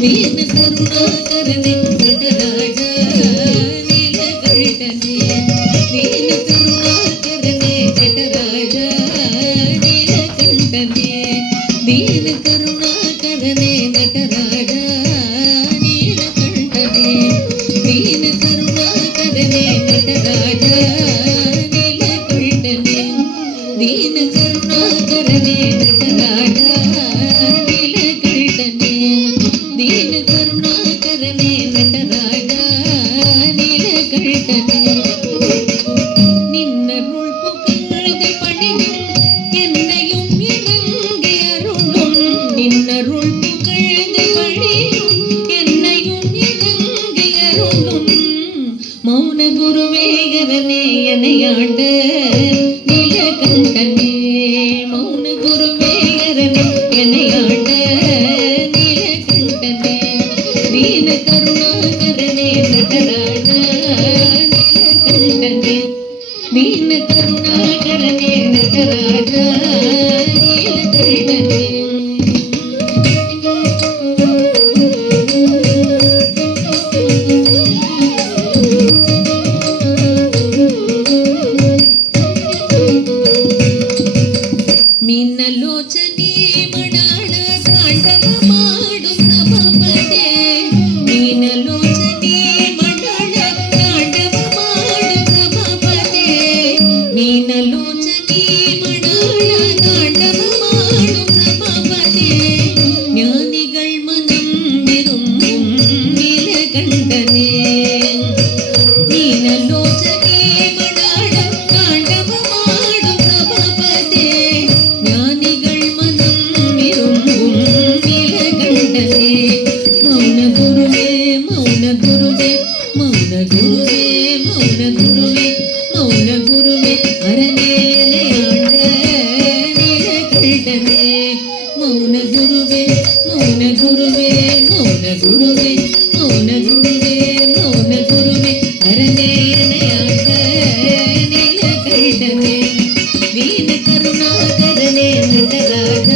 ದೀನ ಕರುಣಾಕರನೆ ನಟರಾಜ ನೀಲಕಂಠನೆ ದೀನ ಕರುಣಾಕರನೆ ನಟರಾಜ ನೀಲಕಂಠನೆ ದೀನ ಕರುಣಾಕರನೆ ನಟರಾಜ ನೀಲಕಂಠನೆ ದೀನ ಕರುಣಾಕರನೆ ನಟರಾಜ ನೀಲಕಂಠನೆ ದೀನ ಕರುಣಾಕರನೆ ನಟರಾಜ ನೀಲಕಂಠನೆ ದೀನ ಕರುಣಾಕರನೆ ನಟರಾಜ ನೀಲಕಂಠನೆ நின்னருள் புகழ்ந்து பணியும் என்னையும் இறங்கி அருளும் நின்னருள் புகழ்ந்து பணியும் என்னையும் இறங்கி அருளும் மௌன குருவேகரனே என்னையாண்ட நீலகண்டனே மௌன குருவேகரனே என்னையாண்ட நீலகண்டனே தீன கருணாகரனே நடராஜ நீலகண்டனே ದೀನ ಕರುಣಾಕರನೆ ನಟರಾಜ ನೀಲಕಂಠನೆ ಮೀನಲೋಚನೆ ಮಡಾಳ ತಾಂಡವ ಮಾಡು ಸಭಾಪತೆ ಮೀನಲೋಚನೆ ಮಡಾಳ ತಾಂಡವ ಮಾಡು ಸಭಾಪತೆ ಮೀನಲೋಚನೆ ಮಡಾಳ ತಾಂಡವ ಮಾಡು ಸಭಾಪತೆ ಜ್ಞಾನಿಗಳ ಮನಂ ವಿರುಂಬುಂ ನೀಲಕಂಠನೆ ಮೀನಲೋಚನೆ ಮಡಾಳ ತಾಂಡವ ಮಾಡು ಸಭಾಪತೆ ಜ್ಞಾನಿಗಳ ಮನಂ ವಿರುಂಬುಂ ನೀಲಕಂಠನೆ ಮೌನ ಗುರುವೇ ಮೌನ ಗುರುವೇ ಮೌನ ಗುರುವೇ ಮೌನ ಗುರುವೇ ಮೌನ ಗುರುವೇ ಅರನೇನೆಯಾಡ ನೀಲಕಂಠನೆ ಮೌನ ಗುರುವೇ ಮೌನ ಗುರುವೇ ಮೌನ ಗುರುವೇ ಮೌನ ಗುರುವೇ ಮೌನ ಗುರುವೇ ಅರನೇನೆಯಾಡ ನೀಲಕಂಠನೆ ದೀನ ಕರುಣಾಕರನೆ ನಟರಾಜ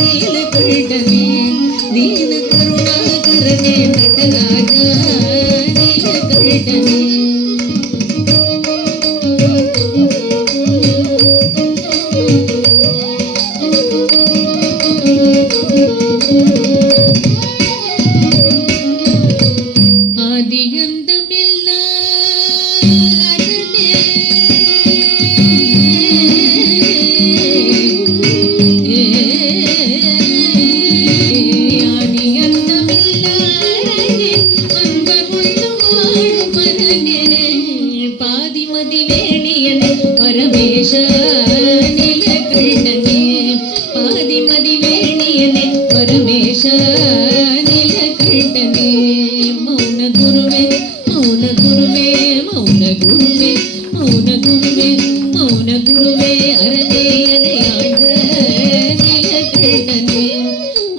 ನೀಲಕಂಠನೆ ದೀನ ಕರುಣಾಕರನೆ ನಟರಾಜ ನೀಲಕಂಠನೆ ಆದಿಯಂದಮಿಲ್ಲ ಪರಮೇಶ ನೀಲಕಂಠನೆ ಪಾದಿಮದಿ ವೇಣಿಯನೆ ಪರಮೇಶ ನೀಲಕಂಠನೆ ಮೌನ ಗುರುವೇ ಮೌನ ಗುರುವೇ ಮೌನ ಗುರುವೇ ಮೌನ ಗುರುವೇ ಮೌನ ಗುರುವೇ ಅರನೇಯನೆಯಾಡ ನೀಲಕಂಠನೆ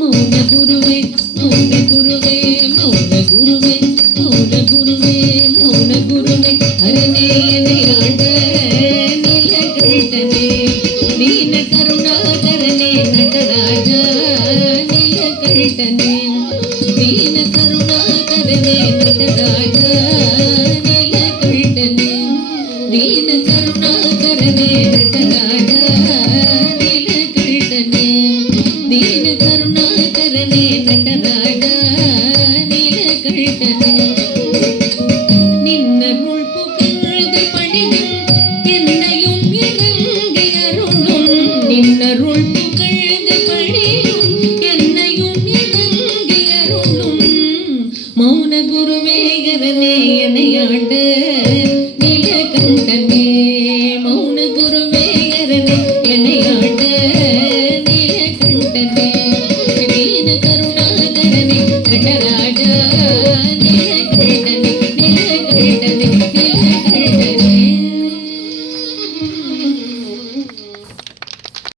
ಮೌನ ಗುರುವೇ ಮೌನ ಗುರುವೇ ಮೌನ ಗುರುವೇ ಮೌನ ಗುರುವೇ ಮೌನ ಗುರುವೇ ಅರನೇಯನೆಯಾಡ ನೀಲಕಂಠನೆ ದೀನ ಕರುಣಾಕರನೆ ನಟರಾಜ ನೀಲಕಂಠನೆ ದೀನ ಕರುಣಾಕರನೆ ನಟರಾಜ ನೀಲಕಂಠನೆ ದೀನ ಕರುಣಾಕರನೆ ನಟರಾಜ ನೀಲಕಂಠನೆ ದೀನ ಕರುಣಾಕರನೆ ನಟರಾಜ ನೀಲಕಂಠನೆ